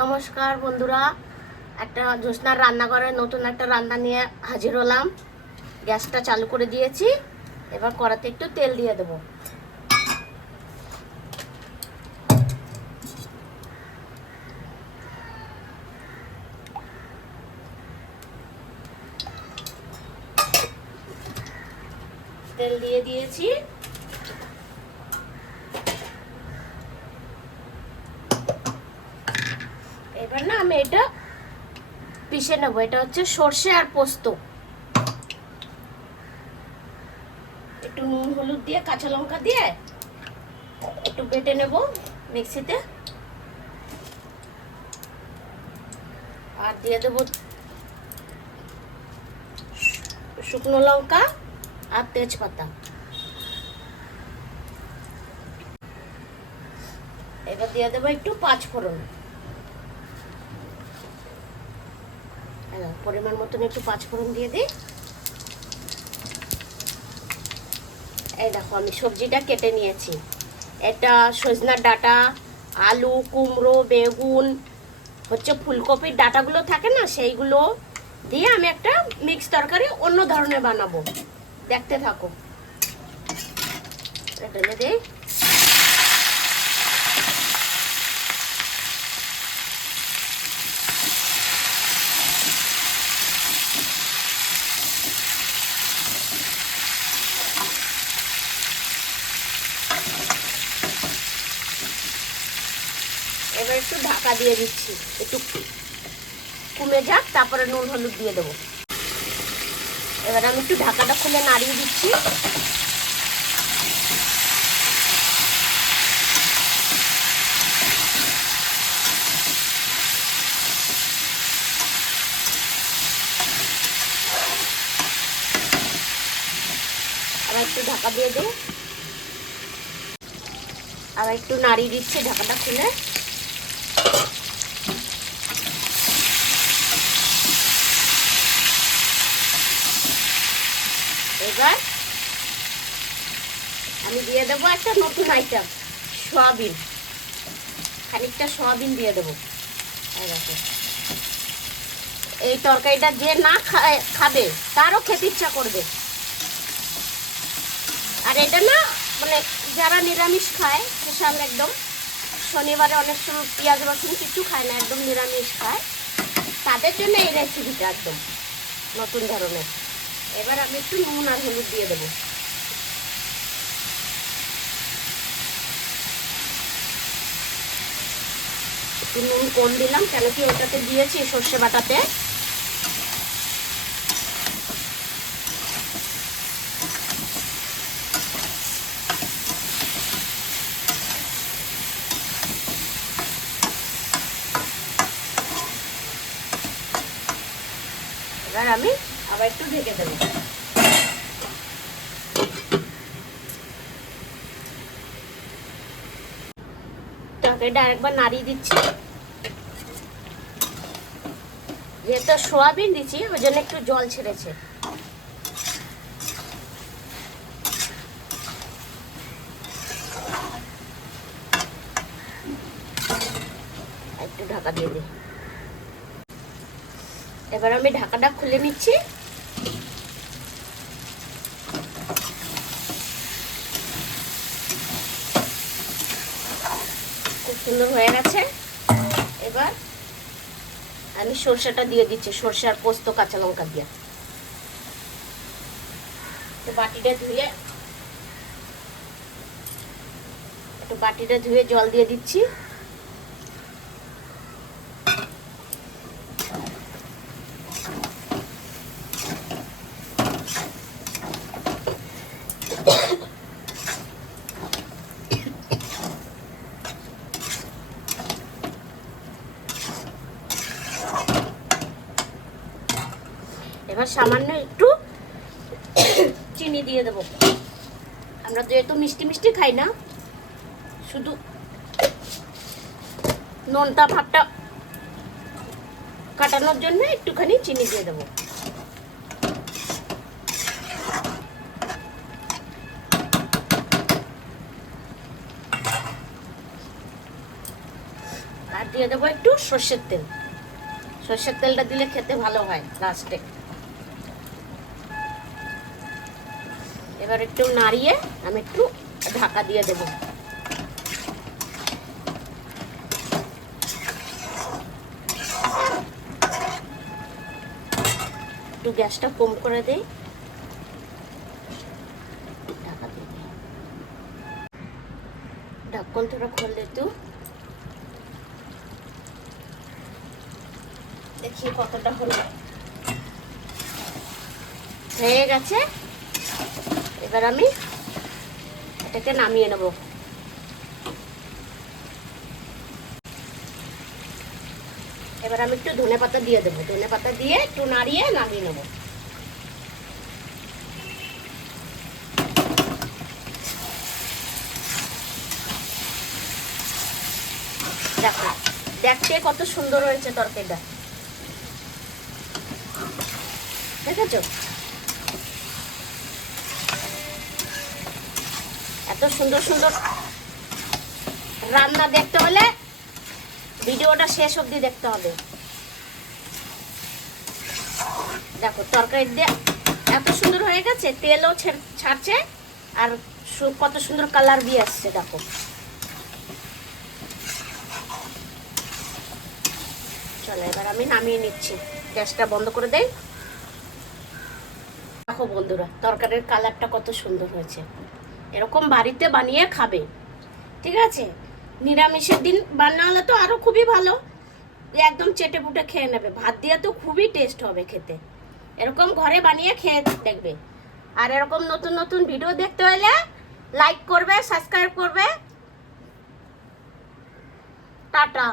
নমস্কার বন্ধুরা, একটা জ্যোৎস্নার রান্নাঘরে নতুন একটা রান্না নিয়ে হাজির হলাম। গ্যাসটা চালু করে দিয়েছি। এবার কড়াতে একটু তেল দিয়ে দেবো। তেল দিয়ে দিয়েছি। এবার না আমি এটা পিষে নেবো। এটা হচ্ছে সর্ষে আর পোস্ত। একটু নুন হলুদ দিয়ে কাঁচা লঙ্কা দিয়ে একটু বেটে নেব মিক্সিতে। আর দিয়ে দেবো শুকনো লঙ্কা আর তেজপাতা। এবার দিয়ে দেবো একটু পাঁচফোড়ন। পরিমাণ মতন একটু পাঁচফোড়ন দিয়ে দিই। এই দেখো আমি সবজিটা কেটে নিয়েছি। এটা সজনার ডাঁটা, আলু, কুমড়ো, বেগুন, হচ্ছে ফুলকপির ডাঁটাগুলো থাকে না, সেইগুলো দিয়ে আমি একটা মিক্স তরকারি অন্য ধরনের বানাবো। দেখতে থাকো। ঢেলে দিই। এবার একটু ঢাকা দিয়ে দিচ্ছি, একটু কমে যাক, তারপরে নুন হলুদ দিয়ে দেবো। এবার আমি একটু ঢাকাটা খুলে নাড়িয়ে দিচ্ছি। আবার একটু ঢাকা দিয়ে দেবো। আবার একটু নাড়িয়ে দিচ্ছি ঢাকাটা খুলে। এবার আমি দিয়ে দেবো একটা নতুন আইটেম, সয়াবিন। খানিকটা সয়াবিন দিয়ে দেবো। এই তরকারিটা যে না খাবে তারও খেতে ইচ্ছা করবে। আর এটা না মানে যারা নিরামিষ খায়, স্পেশাল একদম, শনিবারে অনেক সময় পেঁয়াজ রসুন কিছু খায় না, একদম নিরামিষ খায়, তাদের জন্য এই রেসিপিটা একদম নতুন ধরনের। এবার আমি একটু নুন আর হলুদ দিয়ে দেবো। একটু নুন কম দিলাম, কেন কি ওটাতে দিয়েছি সর্ষে বাটাতে। এবার আমি আবার একটু ঢেকে দেবো। তরকারিটা আরেকবার নাড়িয়ে দিচ্ছি। যেহেতু সোয়াবিন দিচ্ছি ওই জন্য একটু জল ছেড়েছে। একটু ঢাকা দিয়ে দিই। এবার আমি ঢাকাটা খুলে নিচ্ছি। খুব সুন্দর হয়ে গেছে। এবার আমি সর্ষেটা দিয়ে দিচ্ছি, সর্ষে আর পোস্ত কাঁচা লঙ্কা দিয়ে। বাটিটা ধুয়ে জল দিয়ে দিচ্ছি। এবার সামান্য একটু চিনি দিয়ে দেবো। আমরা যেহেতু মিষ্টি মিষ্টি খাই না, শুধু নোনতা ভাবটা কাটানোর জন্য একটুখানি চিনি দিয়ে দেবো। আর আর দিয়ে দেবো একটু সর্ষের তেল। সর্ষের তেলটা দিলে খেতে ভালো হয় লাস্টে। এবার একটু নাড়িয়ে আমি একটু ঢাকা দিয়ে দেবো। একটু গ্যাসটা কম করে দেই, ঢাকা দিয়ে দিই। ঢাকন थोड़ा खोल दे तू, দেখি কতটা হলো। হয়ে গেছে। এবার আমি এটাকে নামিয়ে নেব। এবার আমি একটু ধনেপাতা দিয়ে দেবো। ধনেপাতা দিয়ে একটু নাড়িয়ে নামিয়ে নেব। দেখো দেখতে কত সুন্দর হয়েছে তরকারিটা, দেখেছো? এত সুন্দর সুন্দর রান্না দেখতে হলে ভিডিওটা শেষ অবধি দেখতে হবে। দেখো তরকারি দিয়ে এত সুন্দর হয়ে গেছে, তেলও ছাড়ছে আর কত সুন্দর কালার দিয়ে আসছে। দেখো চলো এবার আমি নামিয়ে নিচ্ছি, গ্যাসটা বন্ধ করে দেই। দেখো বন্ধুরা তরকারির কালারটা কত সুন্দর হয়েছে। এরকম বাড়িতে বানিয়ে খাবে, ঠিক আছে? নিরামিষের দিন বানালে তো আরো খুবই ভালো, একদম চেটে পুটে খেয়ে নেবে। ভাত দিয়ে তো খুবই টেস্ট হবে খেতে। এরকম ঘরে বানিয়ে খেয়ে দেখবে। আর এরকম নতুন নতুন ভিডিও দেখতে হলে লাইক করবে, সাবস্ক্রাইব করবে। টাটা।